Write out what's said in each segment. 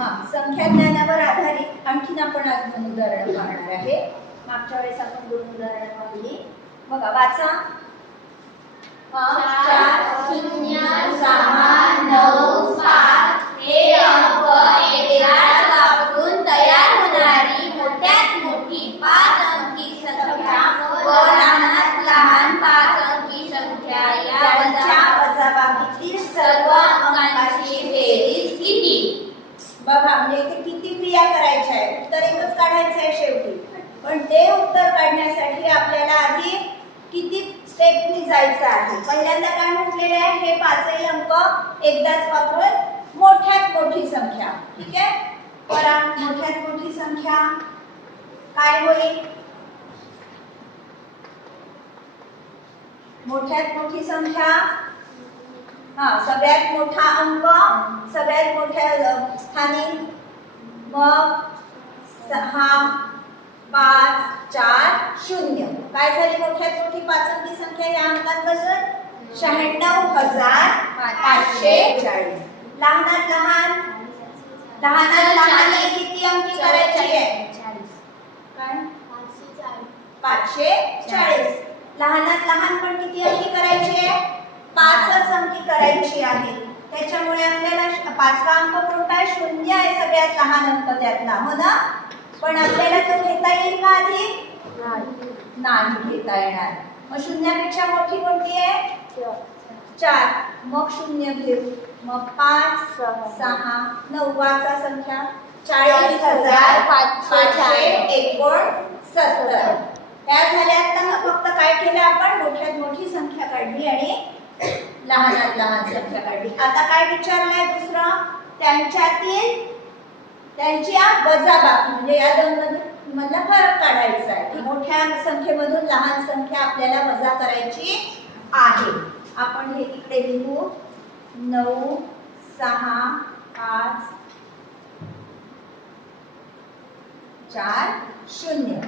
संख्या ज्ञानावर आधारित आणखीन आपण आज 2 उदाहरणं पाहणार आहे. मागच्या वेळेस आपण 2 उदाहरणं पाहिली. बघा वाचा. 4 0 6 9 7 हे अंक एकदाच वापरून तयार होणारी मोठ्यात मोठी 5 अंकी संख्या व लहानात लहान 5 अंकी संख्या यांच्या वजाबाकीतील सर्व अंकांची बेरीज किती? बघा म्हणजे इथे किती क्रिया करायच्या आहेत. उत्तर एकच काढायचं आहे शेवटी. पण ते उत्तर काढण्यासाठी आपल्याला आधी किती स्टेपनी जायचं आहे. पहिल्यांदा काय म्हटलेलं आहे, हे 5ही अंक एकदाच वापरून मोठ्यात मोठी संख्या. ठीक आहे. बघा मोठ्यात मोठी संख्या काय होईल. मोठ्यात मोठी संख्या सगळ्यात मोठा अंक सगळ्यात मोठ्या स्थानी, मग 6 5 4 0. काय झाली मोठ्यात मोठी 5 अंकी संख्या या अंकांपासून 96,540. लहानात लहान किती अंकी करायची आहे. काय 540. लहानात लहान पण किती अंकी करायची आहे. 5च अंकी करायची आहे. त्याच्यामुळे आपल्याला 5वा अंक कोणता आहे. 0 आहे सगळ्यात लहान अंक त्यातला, हो ना. पण आपल्याला तो घेता येईल का आधी. नाही घेता येणार. मग 0पेक्षा मोठी कोणती आहे 4. मग 0 घेऊ. मग 5 6 9वाचा संख्या 40,569. त्या झाल्या. आता फक्त काय केलं आपण, मोठ्यात मोठी संख्या काढली आणि लहानात लहान संख्या काढली. आता काय विचारलंय दुसरं, त्यांच्या वजाबाकी म्हणजे या दोन मधला फरक काढायचा आहे. मोठ्या संख्येमधून लहान संख्या आपल्याला वजा करायची आहे. आपण हे इकडे लिहू. 9 6 5 4 0.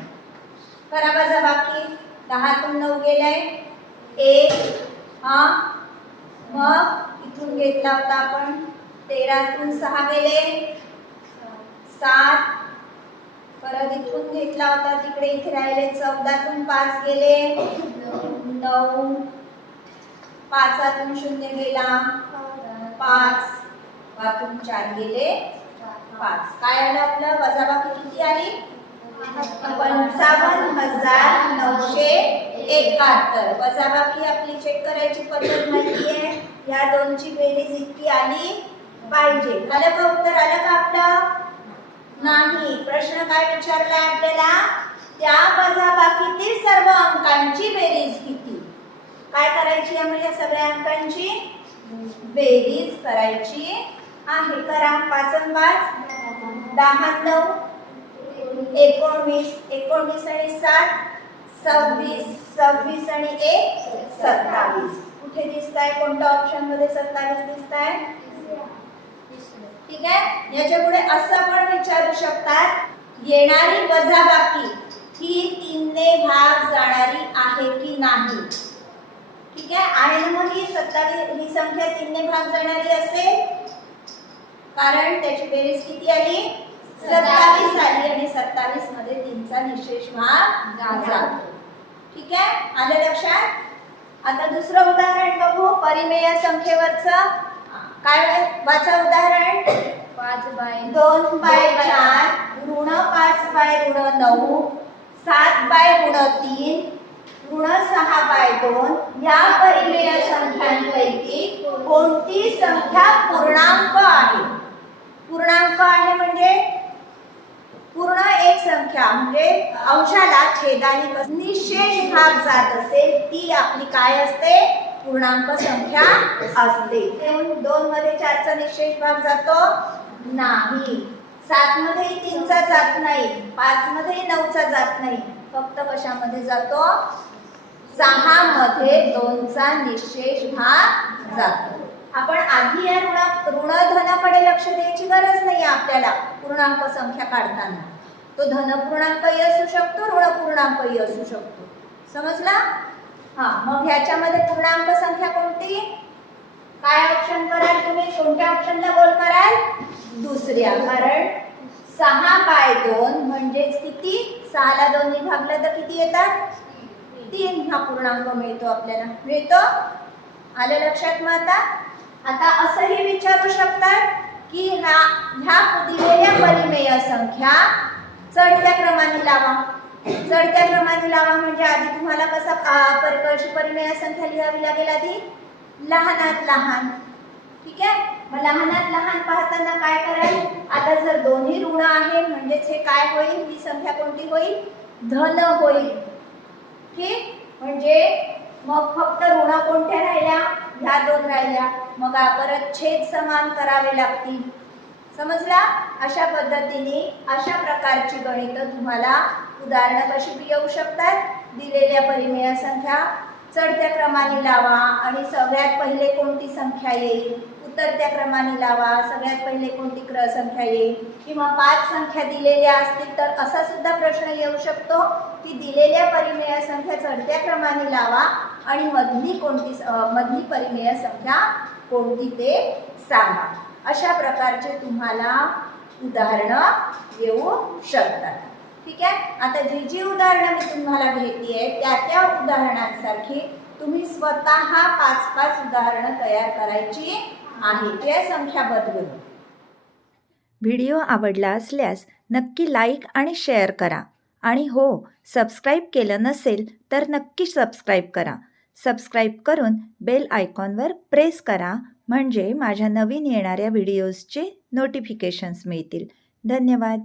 करा वजाबाकी. 10तून 9 गेलाय 1. मग इथून घेतला होता आपण 13तून 6 गेले 7. परत इथून घेतला होता तिकडे इथे राहिले 14तून 5 गेले 9. 5तून 0 गेला 5. 5तून 4 गेले 5. काय आलं आपलं वजाबाकी किती आली 55,971. वजाबाकी आपली चेक करायची पद्धत माहिती आहे. या दोनची बेरीज इतकी आली पाहिजे. आलं का उत्तर. आलं का आपलं. नाही. प्रश्न काय विचारलाय आपल्याला, त्या वजाबाकीतील सर्व अंकांची बेरीज किती. काय करायची आम्हाला या सगळ्या अंकांची बेरीज करायची आहे. करा. 5 आणि 5 10 9 19 19 आणि 7 26 26 आणि 1 27. कुठे दिसताय कोणत्या ऑप्शन मध्ये 27 दिसताय. ठीक आहे. याच्या पुढे असं पण विचारू शकतात, येणारी वजाबाकी ही 3ने भाग जाणारी आहे की नाही. ठीक आहे ना. मग ही 27 ही संख्या 3ने भाग जाणारी असेल कारण त्याची बेरीज किती आली 27 आली आणि 27 मध्ये 3चा निशेष भाग जातो. ठीक आहे. आलं लक्षात. आता दुसरं उदाहरण बघू. परिमेय संख्येवरचं. काय वाचा उदाहरण. 2/4 ऋण 5/9 7/3 ऋण 6/2 या परिमेय संख्यांपैकी कोणती संख्या पूर्णांक आहे. पूर्णांक आहे म्हणजे पूर्ण एक संख्या म्हणजे अंशाला छेदाने निशेष भाग जात असेल ती आपली काय असते पूर्णांक संख्या असते. 2 मध्ये 4चा निशेष भाग जातो नाही. 7 मध्ये 3चा जात नाही. 5 मध्ये 9चा जात नाही. फक्त कशामध्ये जातो 6 मध्ये 2चा निशेष भाग जातो. आपण आधी या ऋण धनाकडे लक्ष द्यायची गरज नाही आपल्याला. पूर्णांक संख्या काढताना तो धन पूर्णांकही असू शकतो ऋण पूर्णांकही असू शकतो. समजला. मग ह्याच्यामध्ये पूर्णांक संख्या कोणती काय ऑप्शन कराल तुम्ही? कोणत्या ऑप्शनला गोल कराल? दुसऱ्या. कारण 6/2 म्हणजेच किती? 6ला 2 ने भागलं तर किती येतात? 3 हा पूर्णांक मिळतो आपल्याला. मिळतो? आलं लक्षात? मग आता असंही विचारू शकतात की ह्या दिलेल्या परिमेय संख्या चढत्या क्रमाने लावा. चढत्या क्रमाने लावा म्हणजे आधी तुम्हाला कशी परिमेय संख्या लिहावी लागेल? आधी लहानात लहान. ठीक आहे. मग लहानात लहान पाहताना काय कराल? आता जर दोन्ही ऋण आहे म्हणजेच हे काय होईल? ही संख्या कोणती होईल? धन होईल. ठीक. म्हणजे मग फक्त ऋण कोणत्या राहिल्या? ह्या 2 राहिल्या. मग परत छेद समान करावे लागतील. समजला? अशा पद्धतीने अशा प्रकारची गणित तुम्हाला उदाहरणं कशी येऊ शकतात? दिलेल्या परिमेय संख्या चढत्या क्रमाने लावा आणि सगळ्यात पहिले कोणती संख्या येईल? उतरत्या क्रमाने लावा, सगळ्यात पहिले कोणती संख्या येईल? किंवा 5 संख्या दिलेल्या असतील तर असा सुद्धा प्रश्न येऊ शकतो की दिलेल्या परिमेय संख्या चढत्या क्रमाने लावा आणि मधली परिमेय संख्या कोणती ते सांगा. अशा प्रकारचे तुम्हाला उदाहरणं येऊ शकतात. ठीक आहे. आता जी उदाहरणं मी तुम्हाला घेतली आहे त्या उदाहरणांसारखी तुम्ही स्वतः 5-5 उदाहरणं तयार करायची आहेत या संख्या बदलून. व्हिडिओ आवडला असल्यास नक्की लाईक आणि शेअर करा. आणि हो, सबस्क्राईब केलं नसेल तर नक्की सबस्क्राईब करा. सबस्क्राईब करून बेल आयकॉनवर प्रेस करा म्हणजे माझ्या नवीन येणाऱ्या व्हिडिओजचे नोटिफिकेशन्स मिळतील. धन्यवाद.